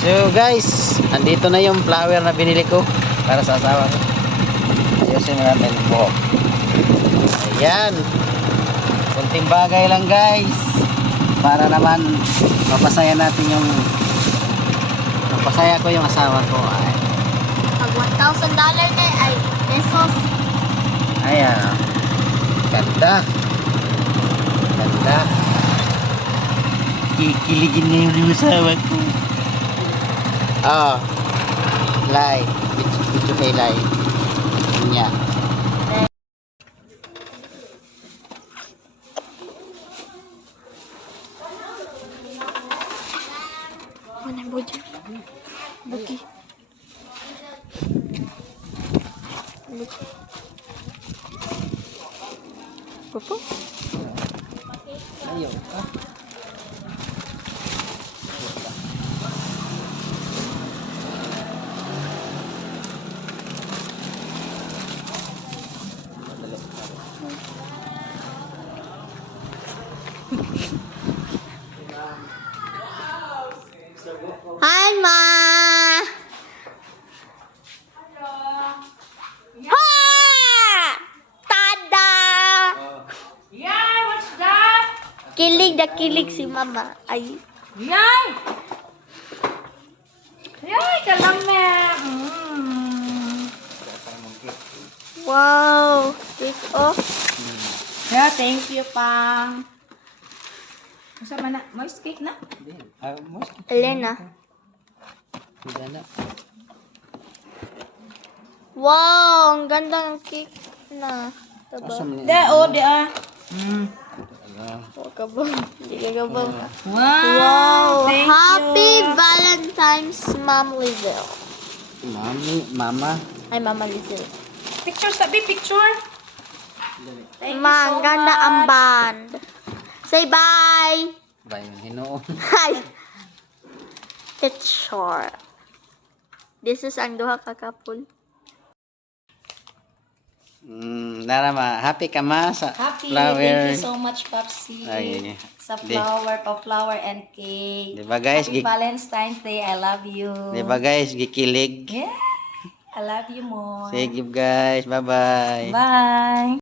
So guys, andito na yung flower na binili ko para sa asawa ko. Ayusin natin yung buhok. Ayan. Kunting bagay lang guys. Para naman mapasaya natin yung mapasaya ko yung asawa ko. Ay. Pag $1,000 na ay pesos. Ayan. Ganda. Ganda. Kikiligin niya yung asawa ko. Oh. Lai. Video kay Lai. Niya. Mana bojo? Buki. Buki. Popo? Ayo. Ah. Hi, Ma. Ha! Tada! Yay, what's that? Kilig na kilig si Mama. Ay. Yay! Yay, kalame! Wow. Take off. Yeah, thank you, Pang. Masa mana? Moist cake na? Elena. Ganda. Wow, ang ganda ng cake na. Diba? De. Huwag ka ba? Hindi ka ba? Wow, Wow. thank Happy you. Valentine's, Mom Lizelle. Mama. Ay, Mama Lizelle. Picture, sabi, picture. Thank you Ma, ang so ganda ang much. band. Say bye. Bayan hinoon. Hi. Picture. This is ang duha ka couple. Narama, happy ka ma sa Happy, flower. thank you so much, Papsi. Ay, Sa di- flower and cake. Diba guys, Happy Valentine's Day, I love you. diba guys, gikilig. Yeah, I love you more. Sige guys, bye-bye. Bye.